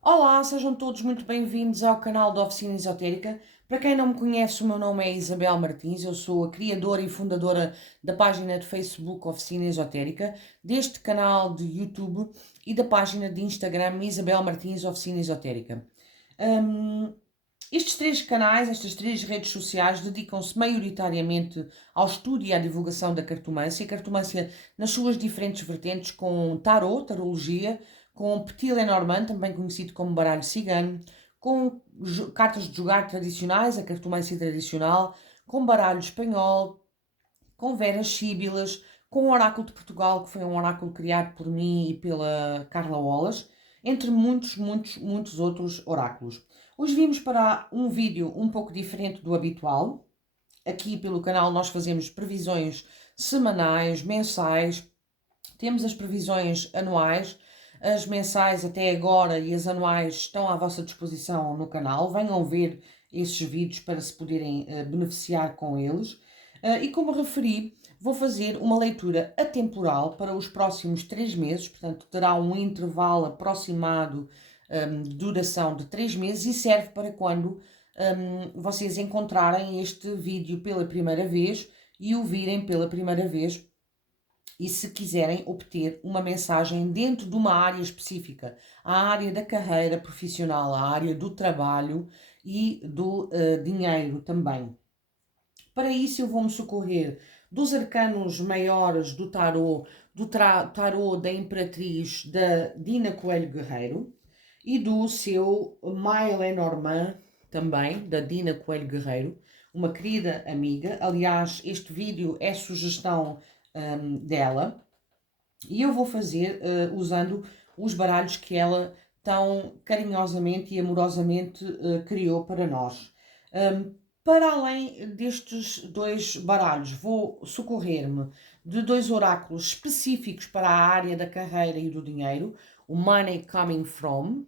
Olá, sejam todos muito bem-vindos ao canal da Oficina Esotérica. Para quem não me conhece, o meu nome é Isabel Martins, eu sou a criadora e fundadora da página de Facebook Oficina Esotérica, deste canal de YouTube e da página de Instagram Isabel Martins Oficina Esotérica. Hum, Estes três canais, estas três redes sociais, dedicam-se maioritariamente ao estudo e à divulgação da cartomância, a cartomância nas suas diferentes vertentes, com tarot, tarologia, com Petit Lenormand, também conhecido como baralho cigano, com cartas de jogar tradicionais, a cartomância tradicional, com baralho espanhol, com veras síbilas, com o Oráculo de Portugal, que foi um oráculo criado por mim e pela Carla Wallace, entre muitos outros oráculos. Hoje vimos para um vídeo um pouco diferente do habitual. Aqui pelo canal nós fazemos previsões semanais, mensais, temos as previsões anuais, as mensais até agora e as anuais estão à vossa disposição no canal. Venham ver esses vídeos para se poderem beneficiar com eles. E como referi, vou fazer uma leitura atemporal para os próximos 3 meses, portanto terá um intervalo aproximado de duração de 3 meses e serve para quando vocês encontrarem este vídeo pela primeira vez e o virem pela primeira vez e se quiserem obter uma mensagem dentro de uma área específica, a área da carreira profissional, a área do trabalho e do dinheiro também. Para isso eu vou-me socorrer dos arcanos maiores do tarot, tarot da Imperatriz da Dina Coelho Guerreiro e do seu My Lenormand também, da Dina Coelho Guerreiro, uma querida amiga. Aliás, este vídeo é sugestão dela e eu vou fazer usando os baralhos que ela tão carinhosamente e amorosamente criou para nós. Para além destes dois baralhos, vou socorrer-me de dois oráculos específicos para a área da carreira e do dinheiro, o Money Coming From,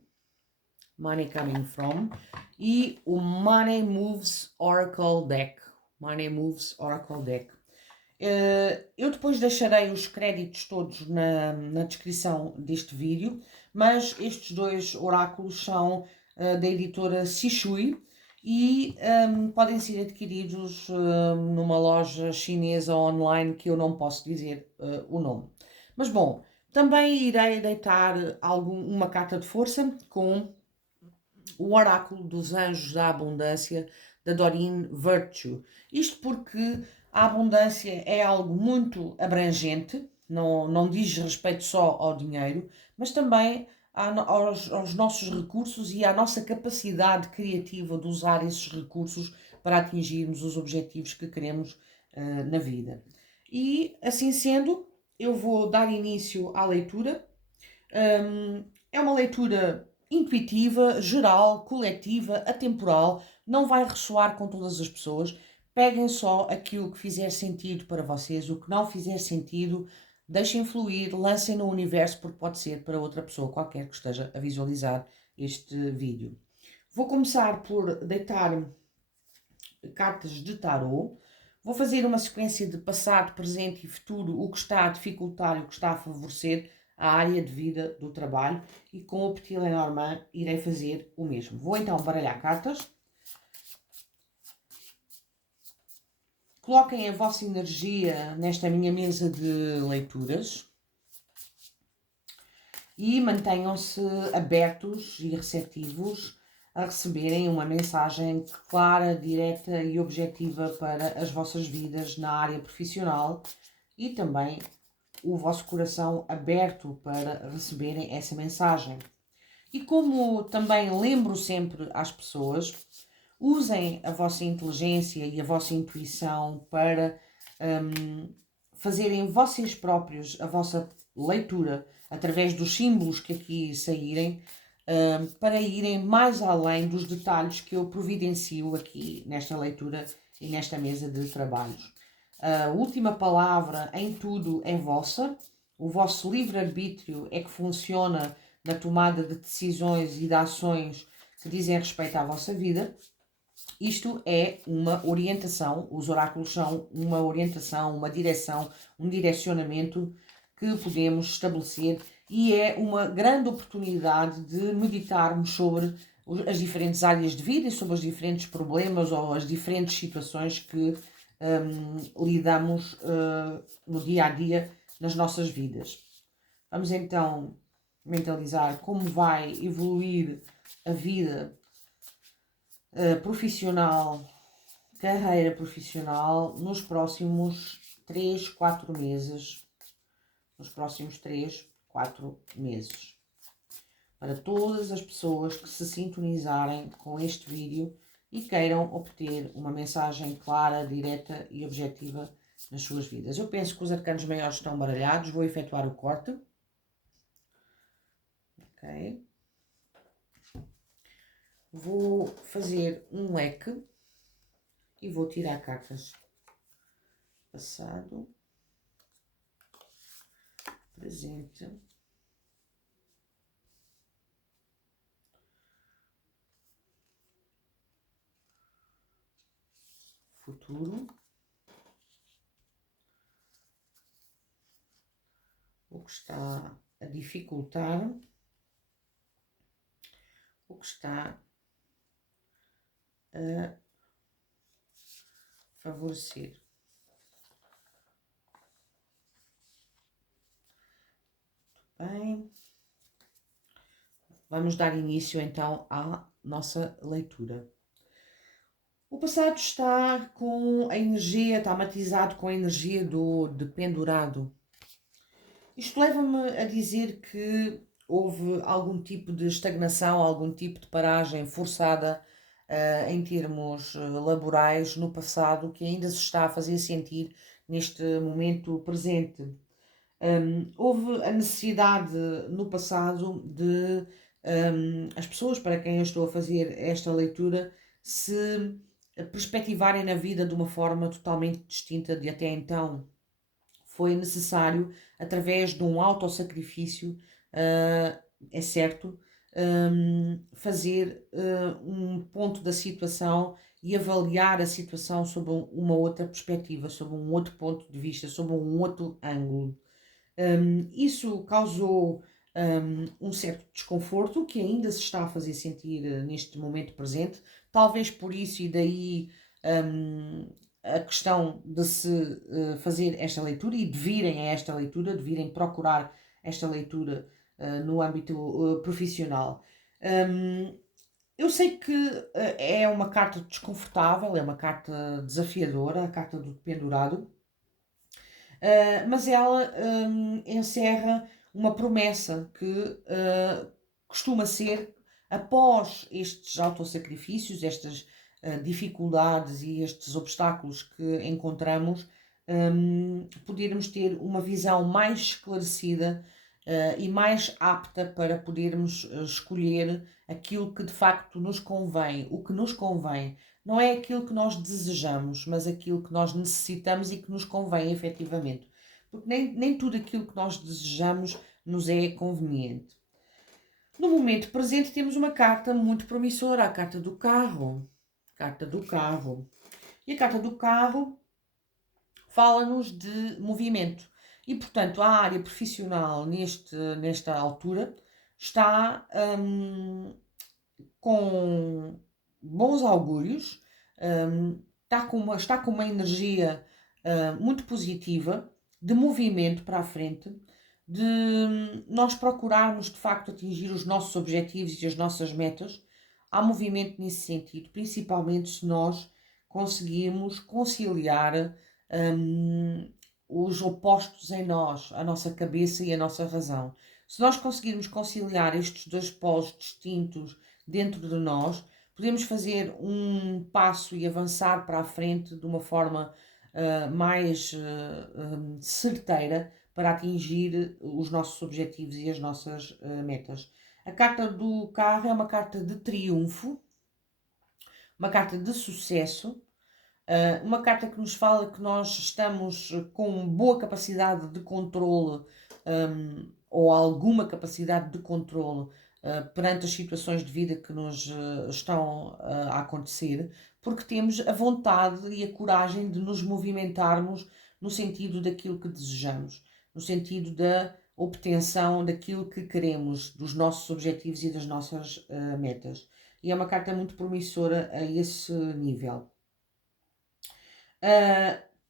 e o Money Moves Oracle Deck. Money Moves Oracle Deck. Eu depois deixarei os créditos todos na descrição deste vídeo, mas estes dois oráculos são da editora Shishui e podem ser adquiridos numa loja chinesa online que eu não posso dizer o nome. Mas bom, também irei deitar uma carta de força com o Oráculo dos Anjos da Abundância, da Doreen Virtue. Isto porque a abundância é algo muito abrangente, não diz respeito só ao dinheiro, mas também aos nossos recursos e à nossa capacidade criativa de usar esses recursos para atingirmos os objetivos que queremos na vida. E assim sendo, eu vou dar início à leitura. É uma leitura intuitiva, geral, coletiva, atemporal, não vai ressoar com todas as pessoas. Peguem só aquilo que fizer sentido para vocês, o que não fizer sentido, deixem fluir, lancem no universo, porque pode ser para outra pessoa qualquer que esteja a visualizar este vídeo. Vou começar por deitar cartas de tarot. Vou fazer uma sequência de passado, presente e futuro, o que está a dificultar e o que está a favorecer a área de vida do trabalho, e com o Petit Lenormand irei fazer o mesmo. Vou então baralhar cartas. Coloquem a vossa energia nesta minha mesa de leituras e mantenham-se abertos e receptivos a receberem uma mensagem clara, direta e objetiva para as vossas vidas na área profissional e também o vosso coração aberto para receberem essa mensagem. E como também lembro sempre às pessoas, usem a vossa inteligência e a vossa intuição para fazerem vocês próprios a vossa leitura através dos símbolos que aqui saírem, para irem mais além dos detalhes que eu providencio aqui nesta leitura e nesta mesa de trabalhos. A última palavra em tudo é vossa, o vosso livre-arbítrio é que funciona na tomada de decisões e de ações que dizem respeito à vossa vida. Isto é uma orientação, os oráculos são uma orientação, uma direção, um direcionamento que podemos estabelecer e é uma grande oportunidade de meditarmos sobre as diferentes áreas de vida e sobre os diferentes problemas ou as diferentes situações que lidamos no dia a dia nas nossas vidas. Vamos então mentalizar como vai evoluir a vida profissional, carreira profissional nos próximos 3, 4 meses. Nos próximos 3, 4 meses. Para todas as pessoas que se sintonizarem com este vídeo e queiram obter uma mensagem clara, direta e objetiva nas suas vidas. Eu penso que os arcanos maiores estão baralhados, vou efetuar o corte. Ok. Vou fazer um leque e vou tirar cartas. Passado, presente, futuro, o que está a dificultar, o que está a favorecer. Bem, vamos dar início então à nossa leitura. O passado está com a energia, está matizado com a energia de pendurado. Isto leva-me a dizer que houve algum tipo de estagnação, algum tipo de paragem forçada em termos laborais no passado, que ainda se está a fazer sentir neste momento presente. Houve a necessidade no passado de as pessoas para quem eu estou a fazer esta leitura se perspectivarem na vida de uma forma totalmente distinta de até então. Foi necessário, através de um autossacrifício, é certo, fazer um ponto da situação e avaliar a situação sob uma outra perspectiva, sob um outro ponto de vista, sob um outro ângulo. Isso causou um certo desconforto que ainda se está a fazer sentir neste momento presente, talvez por isso e daí a questão de se fazer esta leitura e de virem a esta leitura, de virem procurar esta leitura no âmbito profissional. Eu sei que é uma carta desconfortável, é uma carta desafiadora, a carta do pendurado, mas ela encerra uma promessa que costuma ser, após estes autossacrifícios, estas dificuldades e estes obstáculos que encontramos, podermos ter uma visão mais esclarecida e mais apta para podermos escolher aquilo que de facto nos convém, o que nos convém. Não é aquilo que nós desejamos, mas aquilo que nós necessitamos e que nos convém efetivamente. Porque nem tudo aquilo que nós desejamos nos é conveniente. No momento presente temos uma carta muito promissora, a carta do carro. Carta do carro. E a carta do carro fala-nos de movimento. E, portanto, a área profissional nesta altura está com bons augúrios, está com uma energia muito positiva, de movimento para a frente, de nós procurarmos de facto atingir os nossos objetivos e as nossas metas. Há movimento nesse sentido, principalmente se nós conseguirmos conciliar os opostos em nós, a nossa cabeça e a nossa razão. Se nós conseguirmos conciliar estes dois polos distintos dentro de nós, podemos fazer um passo e avançar para a frente de uma forma mais certeira para atingir os nossos objetivos e as nossas metas. A carta do carro é uma carta de triunfo, uma carta de sucesso, uma carta que nos fala que nós estamos com boa capacidade de controle ou alguma capacidade de controle perante as situações de vida que nos estão a acontecer, porque temos a vontade e a coragem de nos movimentarmos no sentido daquilo que desejamos, no sentido da obtenção daquilo que queremos, dos nossos objetivos e das nossas metas. E é uma carta muito promissora a esse nível.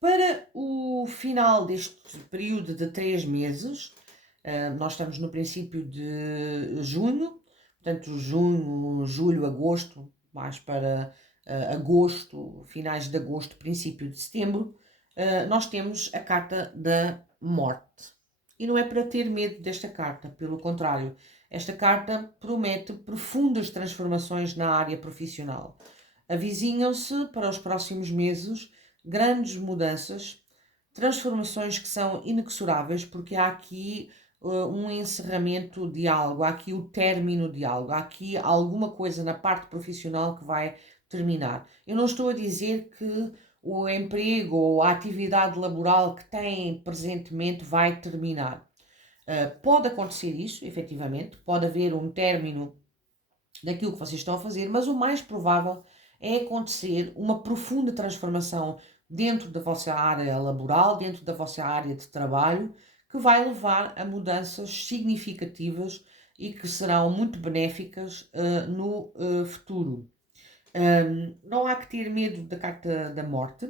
Para o final deste período de 3 meses, nós estamos no princípio de junho, portanto junho, julho, agosto, mais para agosto, finais de agosto, princípio de setembro, nós temos a carta da morte. E não é para ter medo desta carta, pelo contrário, esta carta promete profundas transformações na área profissional. Avizinham-se para os próximos meses grandes mudanças, transformações que são inexoráveis, porque há aqui um encerramento de algo, há aqui o término de algo, há aqui alguma coisa na parte profissional que vai terminar. Eu não estou a dizer que o emprego ou a atividade laboral que têm presentemente vai terminar. Pode acontecer isso, efetivamente, pode haver um término daquilo que vocês estão a fazer, mas o mais provável é acontecer uma profunda transformação dentro da vossa área laboral, dentro da vossa área de trabalho, que vai levar a mudanças significativas e que serão muito benéficas no futuro. Não há que ter medo da carta da morte.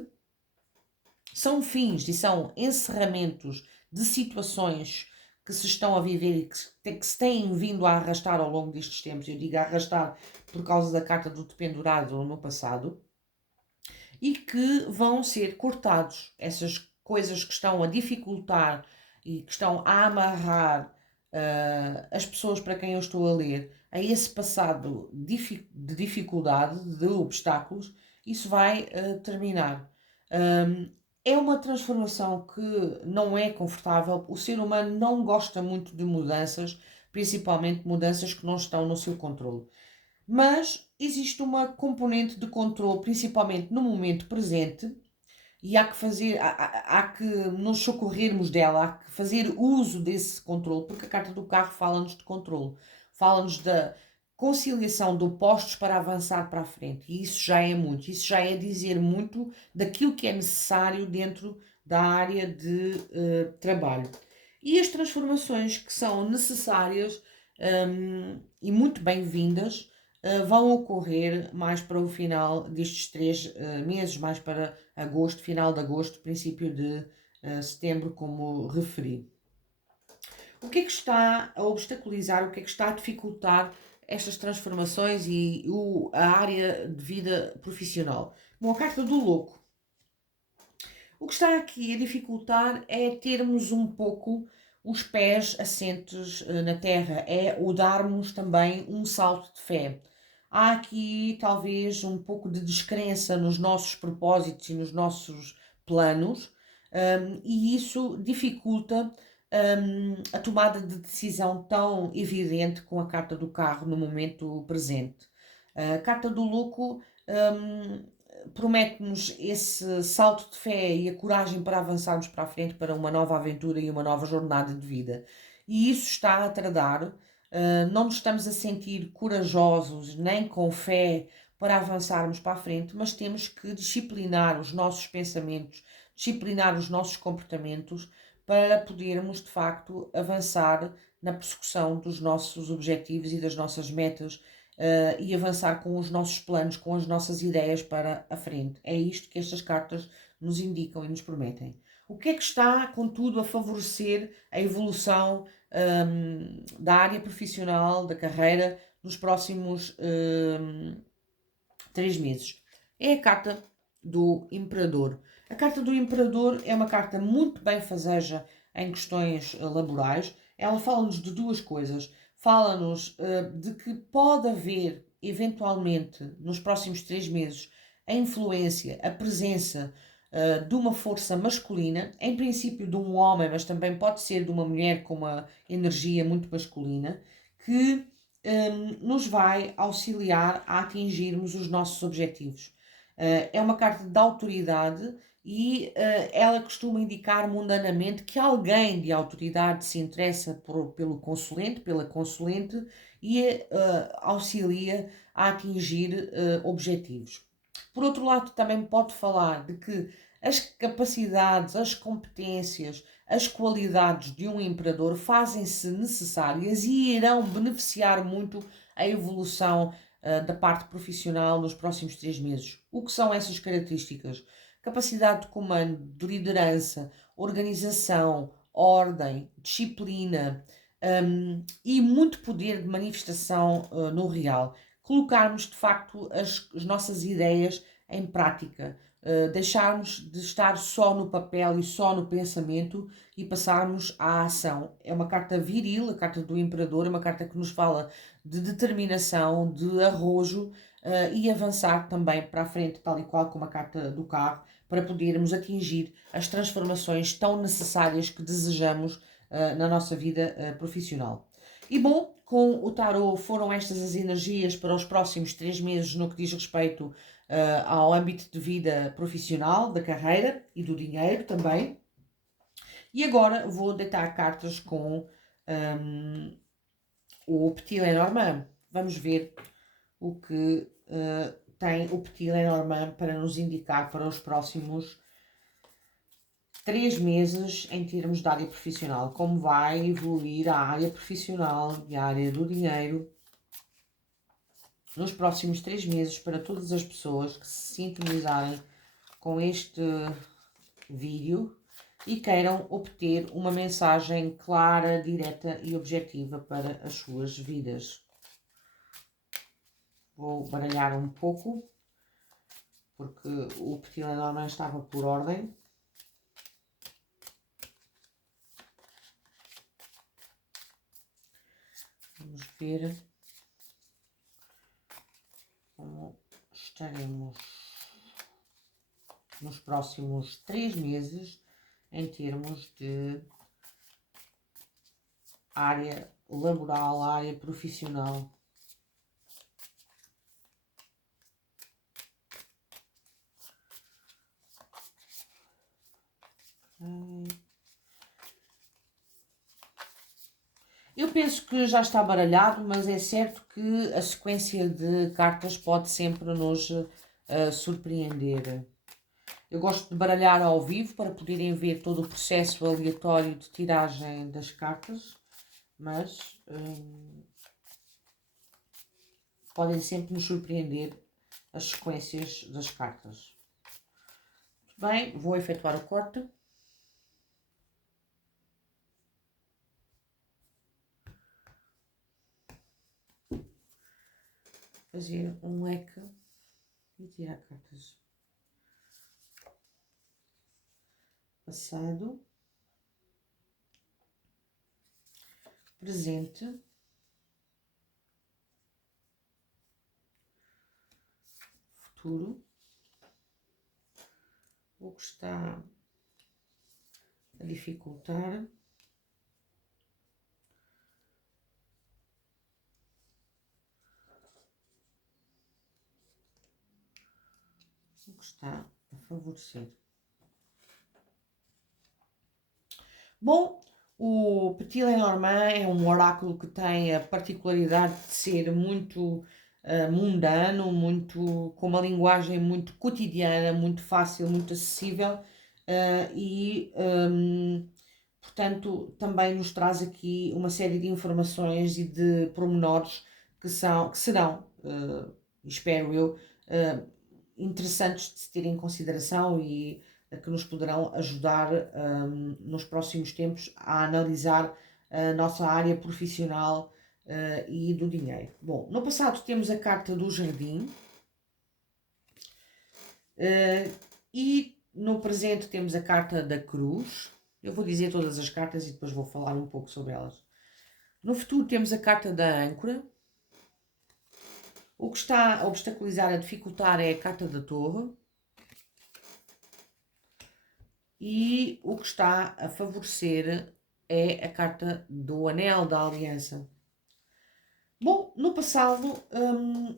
São fins e são encerramentos de situações que se estão a viver e que se têm vindo a arrastar ao longo destes tempos. Eu digo arrastar por causa da carta do dependurado no passado. E que vão ser cortados. Essas coisas que estão a dificultar e que estão a amarrar as pessoas para quem eu estou a ler a esse passado de dificuldade, de obstáculos, isso vai terminar. É uma transformação que não é confortável. O ser humano não gosta muito de mudanças, principalmente mudanças que não estão no seu controle. Mas existe uma componente de controle, principalmente no momento presente, e há que fazer, há que nos socorrermos dela, há que fazer uso desse controle, porque a carta do carro fala-nos de controle, fala-nos da conciliação de opostos para avançar para a frente, e isso já é muito, isso já é dizer muito daquilo que é necessário dentro da área de trabalho. E as transformações que são necessárias e muito bem-vindas vão ocorrer mais para o final destes 3 meses, mais para agosto, final de agosto, princípio de setembro, como referi. O que é que está a obstaculizar, o que é que está a dificultar estas transformações e a área de vida profissional? Bom, a carta do louco. O que está aqui a dificultar é termos um pouco os pés assentes na terra, é o darmos também um salto de fé. Há aqui talvez um pouco de descrença nos nossos propósitos e nos nossos planos, e isso dificulta a tomada de decisão tão evidente com a carta do carro no momento presente. A carta do louco promete-nos esse salto de fé e a coragem para avançarmos para a frente para uma nova aventura e uma nova jornada de vida. E isso está a tardar. Não nos estamos a sentir corajosos nem com fé para avançarmos para a frente, mas temos que disciplinar os nossos pensamentos, disciplinar os nossos comportamentos para podermos de facto avançar na persecução dos nossos objetivos e das nossas metas e avançar com os nossos planos, com as nossas ideias para a frente. É isto que estas cartas nos indicam e nos prometem. O que é que está, contudo, a favorecer a evolução da área profissional, da carreira, nos próximos 3 meses? É a carta do Imperador. A carta do Imperador é uma carta muito bem-fazeja em questões laborais. Ela fala-nos de duas coisas. Fala-nos de que pode haver, eventualmente, nos próximos 3 meses, a influência, a presença de uma força masculina, em princípio de um homem, mas também pode ser de uma mulher com uma energia muito masculina, que nos vai auxiliar a atingirmos os nossos objetivos. É uma carta de autoridade e ela costuma indicar mundanamente que alguém de autoridade se interessa pelo consulente, pela consulente e auxilia a atingir objetivos. Por outro lado, também pode falar de que As capacidades, as competências, as qualidades de um imperador fazem-se necessárias e irão beneficiar muito a evolução da parte profissional nos próximos 3 meses. O que são essas características? Capacidade de comando, de liderança, organização, ordem, disciplina, e muito poder de manifestação no real. Colocarmos de facto as nossas ideias em prática, deixarmos de estar só no papel e só no pensamento e passarmos à ação. É uma carta viril, a carta do Imperador, é uma carta que nos fala de determinação, de arrojo e avançar também para a frente, tal e qual como a carta do carro, para podermos atingir as transformações tão necessárias que desejamos na nossa vida profissional. E bom, com o tarot foram estas as energias para os próximos 3 meses no que diz respeito ao âmbito de vida profissional, da carreira e do dinheiro também. E agora vou deitar cartas com o Petit Lenormand. Vamos ver o que tem o Petit Lenormand para nos indicar para os próximos 3 meses em termos de área profissional. Como vai evoluir a área profissional e a área do dinheiro nos próximos 3 meses para todas as pessoas que se sintonizarem com este vídeo e queiram obter uma mensagem clara, direta e objetiva para as suas vidas. Vou baralhar um pouco, porque o Petit Lenormand estava por ordem. Vamos ver como estaremos nos próximos 3 meses em termos de área laboral, área profissional. Eu penso que já está baralhado, mas é certo que a sequência de cartas pode sempre nos surpreender. Eu gosto de baralhar ao vivo para poderem ver todo o processo aleatório de tiragem das cartas, mas podem sempre nos surpreender as sequências das cartas. Muito bem, vou efetuar o corte. Fazer um leque e tirar cartas. Passado, presente, futuro, o que está a dificultar, o que está a favorecer. Bom, o Petit Lenormand é um oráculo que tem a particularidade de ser muito mundano, com uma linguagem muito cotidiana, muito fácil, muito acessível portanto, também nos traz aqui uma série de informações e de pormenores que serão, espero eu, interessantes de se ter em consideração e que nos poderão ajudar nos próximos tempos a analisar a nossa área profissional e do dinheiro. Bom, no passado temos a carta do jardim e no presente temos a carta da cruz. Eu vou dizer todas as cartas e depois vou falar um pouco sobre elas. No futuro temos a carta da âncora. O que está a obstaculizar, a dificultar é a carta da torre. E o que está a favorecer é a carta do anel da aliança. Bom, no passado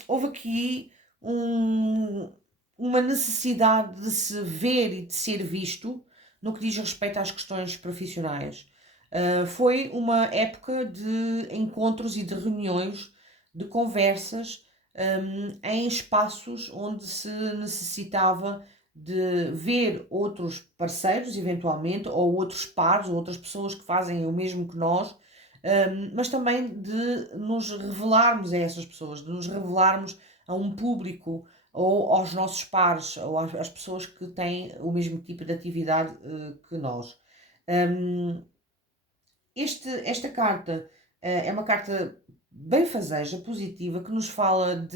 houve aqui uma necessidade de se ver e de ser visto no que diz respeito às questões profissionais. Foi uma época de encontros e de reuniões, de conversas em espaços onde se necessitava de ver outros parceiros, eventualmente, ou outros pares, ou outras pessoas que fazem o mesmo que nós, mas também de nos revelarmos a essas pessoas, de nos revelarmos a um público ou aos nossos pares, ou às pessoas que têm o mesmo tipo de atividade que nós. Um, esta carta é uma carta benfazeja, positiva, que nos fala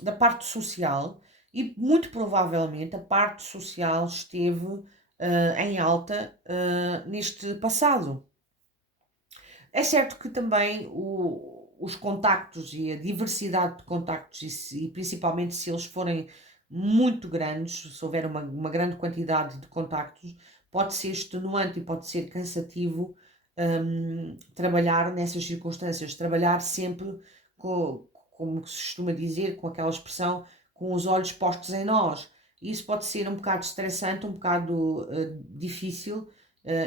da parte social e muito provavelmente a parte social esteve em alta neste passado. É certo que também os contactos e a diversidade de contactos, e principalmente se eles forem muito grandes, se houver uma grande quantidade de contactos, pode ser extenuante e pode ser cansativo trabalhar nessas circunstâncias, trabalhar sempre, como se costuma dizer, com aquela expressão, com os olhos postos em nós. Isso pode ser um bocado estressante, um bocado difícil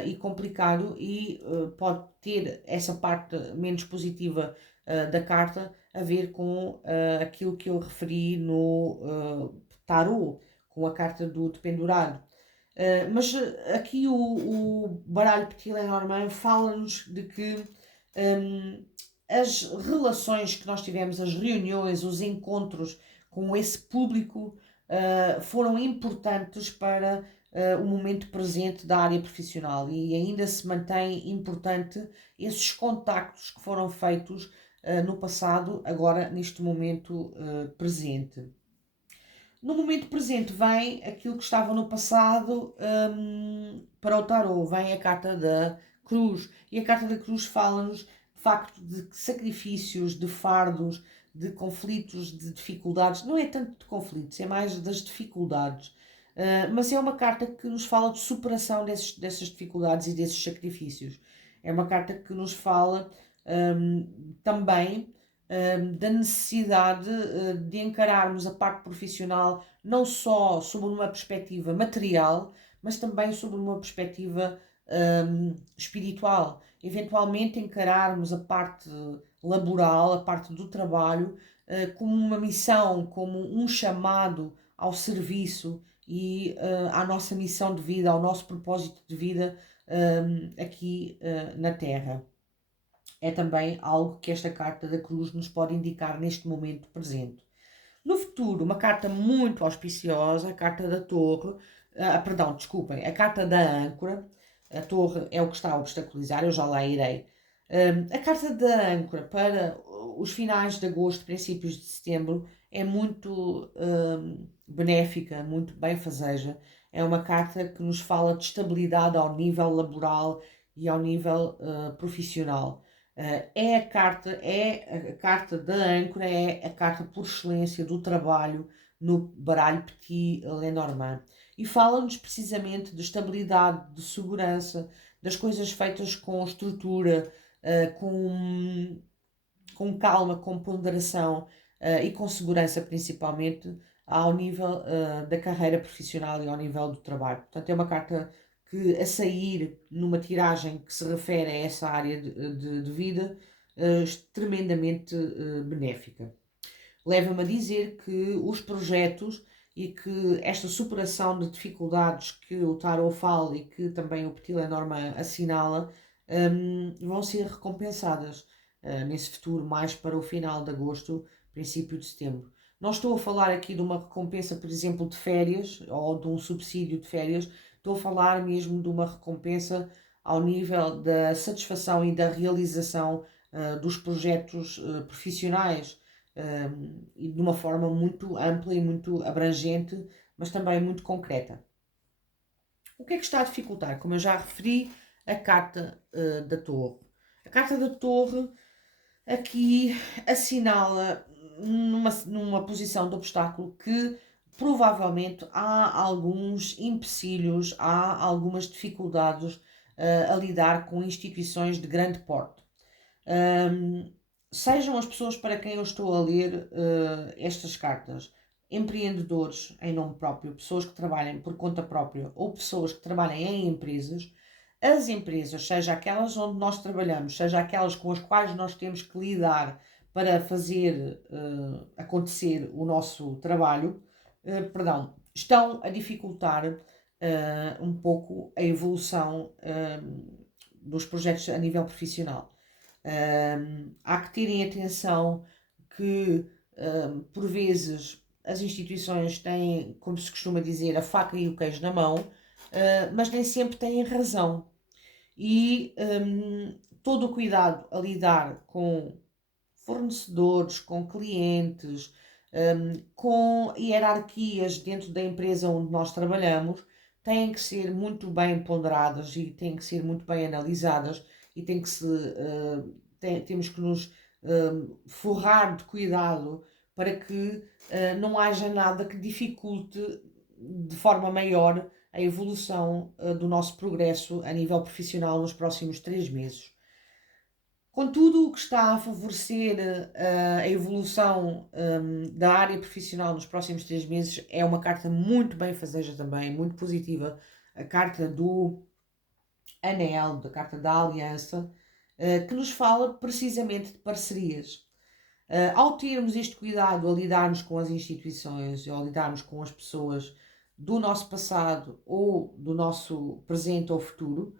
e complicado, e pode ter essa parte menos positiva da carta a ver com aquilo que eu referi no tarot, com a carta do dependurado. Mas aqui o baralho Petit Lenormand fala-nos de que as relações que nós tivemos, as reuniões, os encontros com esse público foram importantes para o momento presente da área profissional, e ainda se mantém importante esses contactos que foram feitos no passado, agora neste momento presente. No momento presente vem aquilo que estava no passado para o tarot, vem a carta da cruz, e a carta da cruz fala-nos de facto de sacrifícios, de fardos, de conflitos, de dificuldades. Não é tanto de conflitos, é mais das dificuldades. Mas é uma carta que nos fala de superação dessas dificuldades e desses sacrifícios. É uma carta que nos fala também da necessidade de encararmos a parte profissional não só sob uma perspectiva material, mas também sob uma perspectiva espiritual. Eventualmente encararmos a parte laboral, a parte do trabalho, como uma missão, como um chamado ao serviço e à nossa missão de vida, ao nosso propósito de vida aqui na Terra. É também algo que esta carta da cruz nos pode indicar neste momento presente. No futuro, uma carta muito auspiciosa, a carta da torre, perdão, desculpem, a carta da âncora. A torre é o que está a obstaculizar, eu já lá irei. A carta da âncora para os finais de agosto, princípios de setembro, é muito benéfica, muito benfazeja. É uma carta que nos fala de estabilidade ao nível laboral e ao nível profissional. É a carta da âncora, é a carta por excelência do trabalho no baralho Petit Lenormand. E fala-nos precisamente de estabilidade, de segurança, das coisas feitas com estrutura, com calma, com ponderação e com segurança, principalmente ao nível da carreira profissional e ao nível do trabalho. Portanto, é uma carta que, a sair numa tiragem que se refere a essa área de vida, tremendamente benéfica. Leva-me a dizer que os projetos e que esta superação de dificuldades que o Tarot fala e que também o Petit Lenormand assinala vão ser recompensadas nesse futuro, mais para o final de agosto, princípio de setembro. Não estou a falar aqui de uma recompensa, por exemplo, de férias ou de um subsídio de férias, estou a falar mesmo de uma recompensa ao nível da satisfação e da realização dos projetos profissionais e de uma forma muito ampla e muito abrangente, mas também muito concreta. O que é que está a dificultar? Como eu já referi, a carta da torre. A carta da torre aqui assinala numa posição de obstáculo que provavelmente há alguns empecilhos, há algumas dificuldades a lidar com instituições de grande porte. Sejam as pessoas para quem eu estou a ler estas cartas, empreendedores em nome próprio, pessoas que trabalhem por conta própria ou pessoas que trabalhem em empresas, as empresas, seja aquelas onde nós trabalhamos, seja aquelas com as quais nós temos que lidar para fazer acontecer o nosso trabalho, estão a dificultar um pouco a evolução dos projetos a nível profissional. Há que terem atenção que, por vezes, as instituições têm, como se costuma dizer, a faca e o queijo na mão, mas nem sempre têm razão. E todo o cuidado a lidar com fornecedores, com clientes, com hierarquias dentro da empresa onde nós trabalhamos, têm que ser muito bem ponderadas e têm que ser muito bem analisadas e temos que nos forrar de cuidado para que não haja nada que dificulte de forma maior a evolução do nosso progresso a nível profissional nos próximos 3 meses. Contudo, o que está a favorecer a evolução da área profissional nos próximos 3 meses é uma carta muito bem-fazeja também, muito positiva, a carta do Anel, da carta da Aliança, que nos fala precisamente de parcerias. Ao termos este cuidado a lidarmos com as instituições, ao lidarmos com as pessoas do nosso passado ou do nosso presente ou futuro,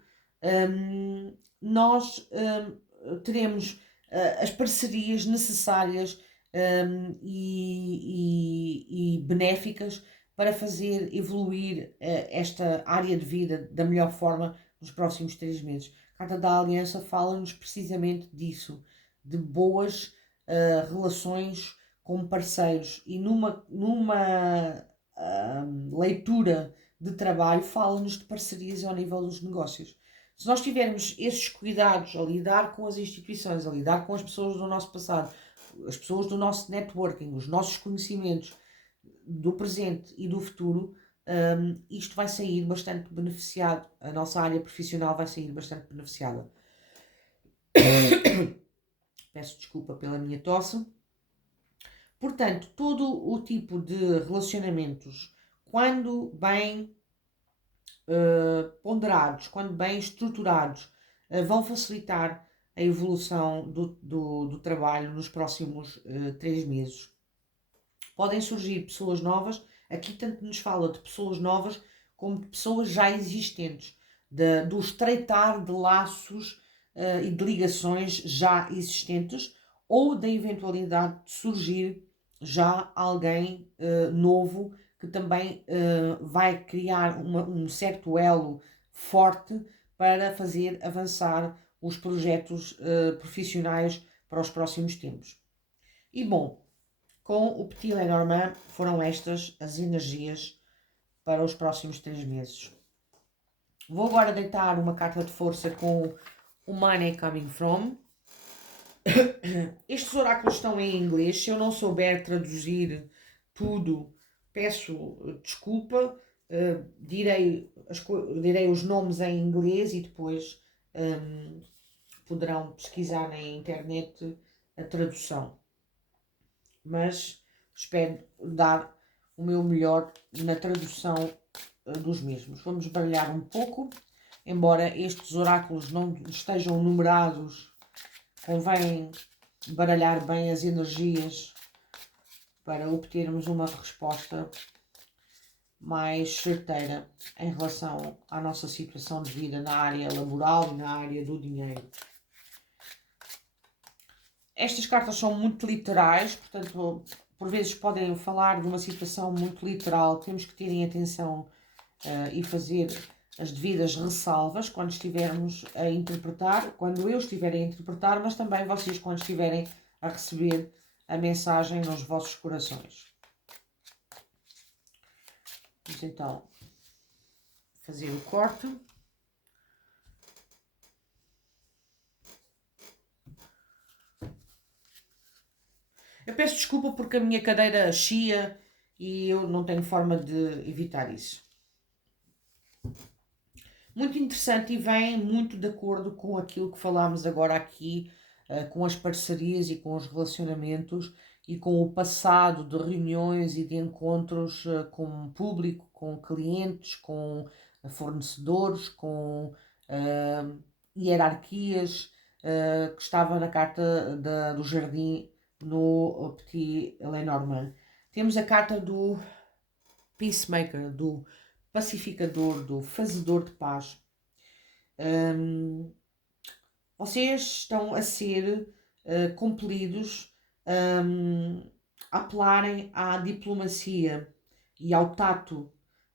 nós teremos as parcerias necessárias e benéficas para fazer evoluir esta área de vida da melhor forma nos próximos 3 meses. A Carta da Aliança fala-nos precisamente disso, de boas relações com parceiros, e numa leitura de trabalho fala-nos de parcerias ao nível dos negócios. Se nós tivermos esses cuidados a lidar com as instituições, a lidar com as pessoas do nosso passado, as pessoas do nosso networking, os nossos conhecimentos do presente e do futuro, isto vai sair bastante beneficiado, a nossa área profissional vai sair bastante beneficiada. Peço desculpa pela minha tosse. Portanto, todo o tipo de relacionamentos, quando bem ponderados, quando bem estruturados, vão facilitar a evolução do trabalho nos próximos 3 meses. Podem surgir pessoas novas, aqui tanto nos fala de pessoas novas como de pessoas já existentes, do estreitar de laços e de ligações já existentes, ou da eventualidade de surgir já alguém novo que também vai criar um certo elo forte para fazer avançar os projetos profissionais para os próximos tempos. E bom, com o Petit Lenormand foram estas as energias para os próximos 3 meses. Vou agora deitar uma carta de força com o Money Coming From. Estes oráculos estão em inglês. Se eu não souber traduzir tudo, peço desculpa. Direi os nomes em inglês e depois poderão pesquisar na internet a tradução. Mas espero dar o meu melhor na tradução dos mesmos. Vamos baralhar um pouco. Embora estes oráculos não estejam numerados, convém baralhar bem as energias para obtermos uma resposta mais certeira em relação à nossa situação de vida na área laboral e na área do dinheiro. Estas cartas são muito literais, portanto, por vezes podem falar de uma situação muito literal. Temos que terem atenção e fazer as devidas ressalvas quando estivermos a interpretar, quando eu estiver a interpretar, mas também vocês quando estiverem a receber a mensagem nos vossos corações. Vamos então fazer o corte. Eu peço desculpa porque a minha cadeira chia e eu não tenho forma de evitar isso. Muito interessante e vem muito de acordo com aquilo que falámos agora aqui, com as parcerias e com os relacionamentos e com o passado de reuniões e de encontros com público, com clientes, com fornecedores, com hierarquias, que estava na carta do jardim no Petit Lenormand. Temos a carta do peacemaker, do pacificador, do fazedor de paz. Um, Vocês estão a ser compelidos a apelarem à diplomacia e ao tato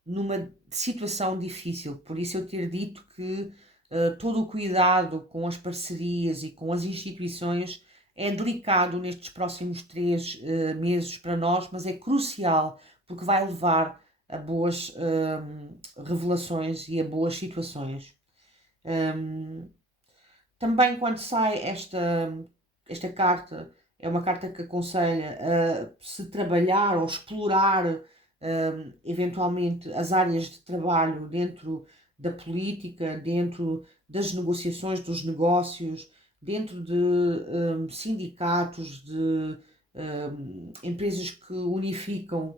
numa situação difícil. Por isso eu ter dito que todo o cuidado com as parcerias e com as instituições é delicado nestes próximos 3 meses para nós, mas é crucial porque vai levar a boas revelações e a boas situações. Também quando sai esta carta, é uma carta que aconselha a se trabalhar ou explorar eventualmente as áreas de trabalho dentro da política, dentro das negociações dos negócios, dentro de sindicatos, de empresas que unificam,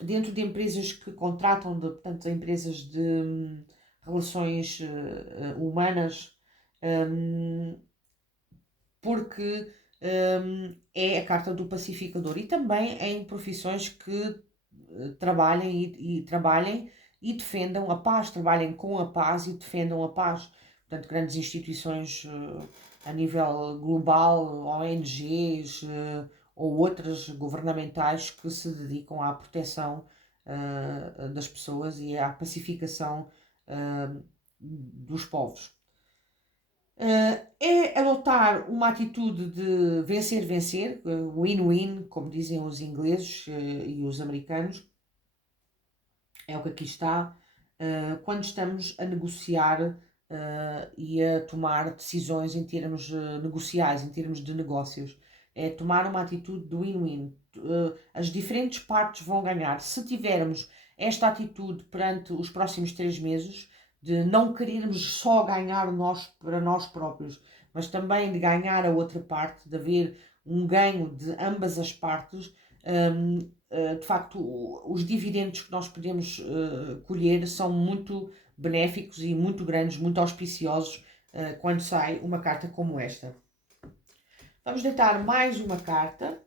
dentro de empresas que contratam, portanto, empresas de relações humanas, porque é a carta do pacificador, e também em profissões que trabalhem e defendam a paz, trabalhem com a paz e defendam a paz. Portanto, grandes instituições a nível global, ONGs ou outras governamentais que se dedicam à proteção das pessoas e à pacificação dos povos. É adotar uma atitude de vencer-vencer, win-win, como dizem os ingleses e os americanos, é o que aqui está, quando estamos a negociar e a tomar decisões em termos negociais, em termos de negócios. É tomar uma atitude de win-win. As diferentes partes vão ganhar. Se tivermos esta atitude perante os próximos 3 meses, de não querermos só ganhar para nós próprios, mas também de ganhar a outra parte, de haver um ganho de ambas as partes, de facto, os dividendos que nós podemos colher são muito benéficos e muito grandes, muito auspiciosos quando sai uma carta como esta. Vamos deitar mais uma carta,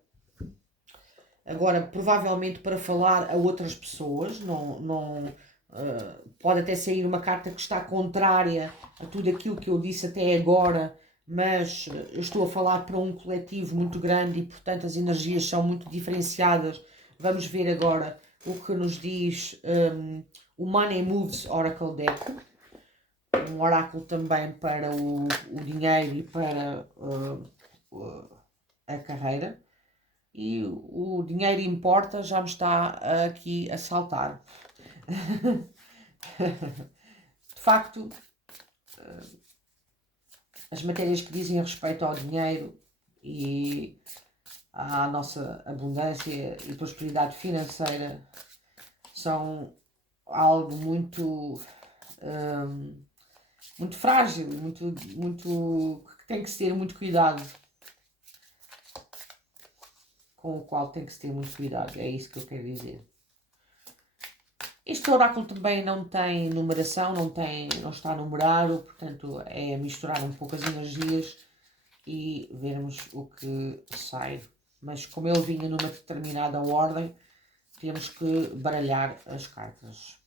agora provavelmente para falar a outras pessoas, pode até sair uma carta que está contrária a tudo aquilo que eu disse até agora, mas eu estou a falar para um coletivo muito grande e, portanto, as energias são muito diferenciadas. Vamos ver agora o que nos diz o Money Moves Oracle Deck, um oráculo também para o dinheiro e para a carreira. E o dinheiro importa, já me está aqui a saltar. De facto, as matérias que dizem respeito ao dinheiro e à nossa abundância e prosperidade financeira são algo muito muito frágil, que tem que se ter muito cuidado, com o qual tem que se ter muito cuidado, é isso que eu quero dizer. Este oráculo também não tem numeração, não está numerado, portanto é misturar um pouco as energias e vermos o que sai. Mas como ele vinha numa determinada ordem, temos que baralhar as cartas.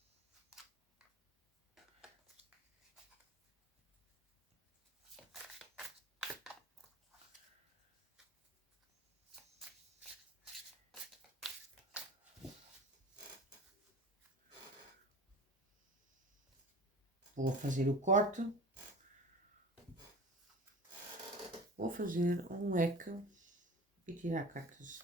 Vou fazer o corte. Vou fazer um leque e tirar cartas.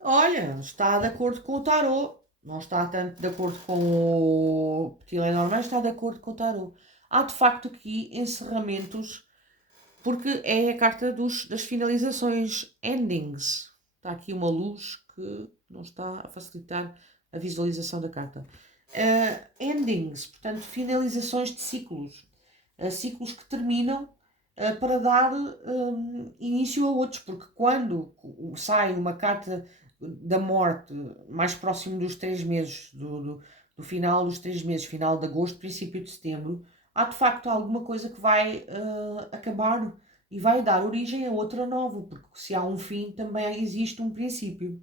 Olha, está de acordo com o tarot. Não está tanto de acordo com o Petit Lenormand, está de acordo com o tarot. Há de facto aqui encerramentos, porque é a carta das finalizações, endings. Está aqui uma luz que não está a facilitar a visualização da carta. Endings, portanto, finalizações de ciclos. Ciclos que terminam para dar início a outros, porque quando sai uma carta da morte mais próximo dos 3 meses, do final dos 3 meses, final de agosto, princípio de setembro, há de facto alguma coisa que vai acabar e vai dar origem a outra nova, porque se há um fim também existe um princípio.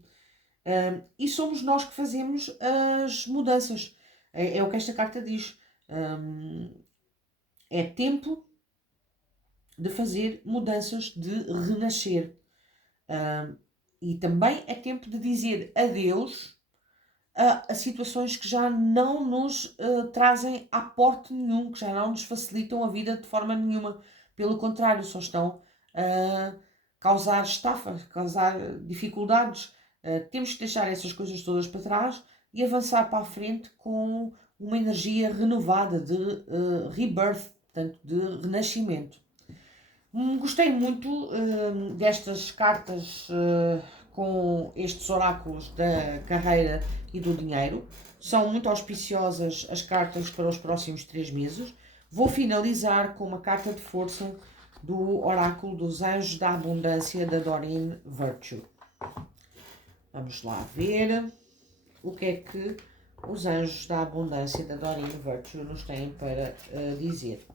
E somos nós que fazemos as mudanças. É o que esta carta diz. É tempo de fazer mudanças, de renascer. E também é tempo de dizer adeus a situações que já não nos trazem aporte nenhum, que já não nos facilitam a vida de forma nenhuma. Pelo contrário, só estão a causar estafa, causar dificuldades. Temos que deixar essas coisas todas para trás e avançar para a frente com uma energia renovada de rebirth, portanto, de renascimento. Gostei muito destas cartas com estes oráculos da carreira e do dinheiro. São muito auspiciosas as cartas para os próximos 3 meses. Vou finalizar com uma carta de força do oráculo dos anjos da abundância da Doreen Virtue. Vamos lá ver o que é que os anjos da abundância da Doreen Virtue nos têm para dizer.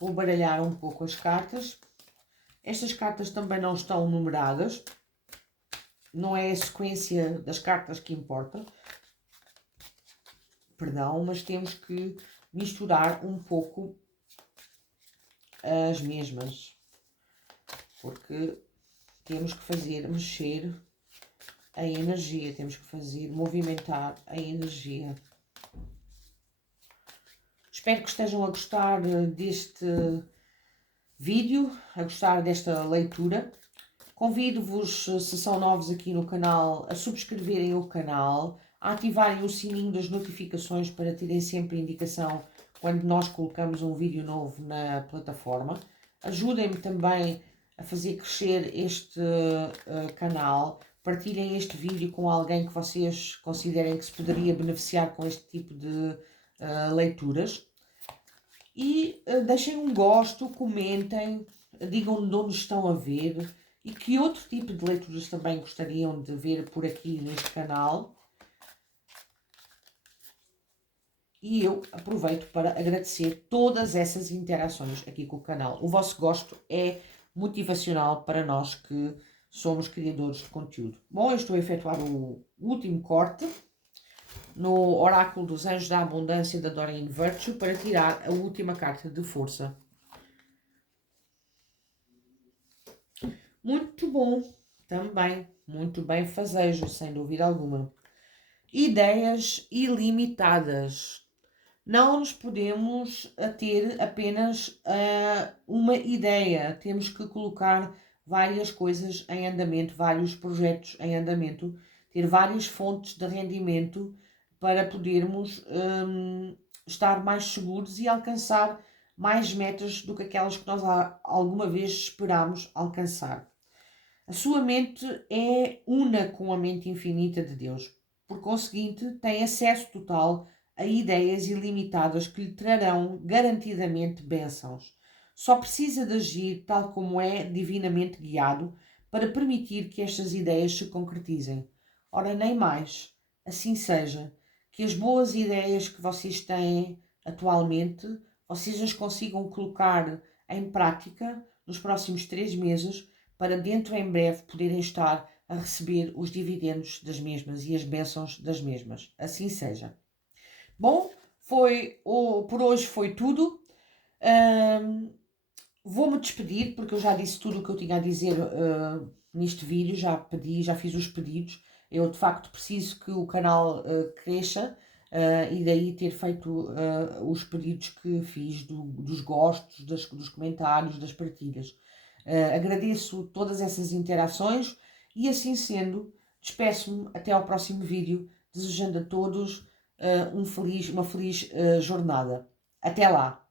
Vou baralhar um pouco as cartas. Estas cartas também não estão numeradas. Não é a sequência das cartas que importa. Perdão, mas temos que misturar um pouco as mesmas. Porque temos que fazer mexer a energia. Temos que fazer movimentar a energia. Espero que estejam a gostar deste vídeo, a gostar desta leitura. Convido-vos, se são novos aqui no canal, a subscreverem o canal, a ativarem o sininho das notificações para terem sempre indicação quando nós colocamos um vídeo novo na plataforma. Ajudem-me também a fazer crescer este canal. Partilhem este vídeo com alguém que vocês considerem que se poderia beneficiar com este tipo de leituras. E deixem um gosto, comentem, digam de onde estão a ver e que outro tipo de leituras também gostariam de ver por aqui neste canal. E eu aproveito para agradecer todas essas interações aqui com o canal. O vosso gosto é motivacional para nós que somos criadores de conteúdo. Bom, eu estou a efetuar o último corte no oráculo dos anjos da abundância da Doreen Virtue para tirar a última carta de força. Muito bom, também, muito bem fazejo, sem dúvida alguma. Ideias ilimitadas. Não nos podemos ater apenas a uma ideia, temos que colocar várias coisas em andamento, vários projetos em andamento, ter várias fontes de rendimento para podermos estar mais seguros e alcançar mais metas do que aquelas que nós alguma vez esperámos alcançar. A sua mente é una com a mente infinita de Deus. Por conseguinte, tem acesso total a ideias ilimitadas que lhe trarão garantidamente bênçãos. Só precisa de agir tal como é divinamente guiado para permitir que estas ideias se concretizem. Ora, nem mais. Assim seja. Que as boas ideias que vocês têm atualmente, vocês as consigam colocar em prática nos próximos 3 meses, para dentro em breve poderem estar a receber os dividendos das mesmas e as bênçãos das mesmas. Assim seja. Bom, por hoje foi tudo. Vou-me despedir, porque eu já disse tudo o que eu tinha a dizer neste vídeo, já fiz os pedidos. Eu, de facto, preciso que o canal cresça e daí ter feito os pedidos que fiz dos gostos, dos comentários, das partilhas. Agradeço todas essas interações e, assim sendo, despeço-me até ao próximo vídeo, desejando a todos uma feliz jornada. Até lá!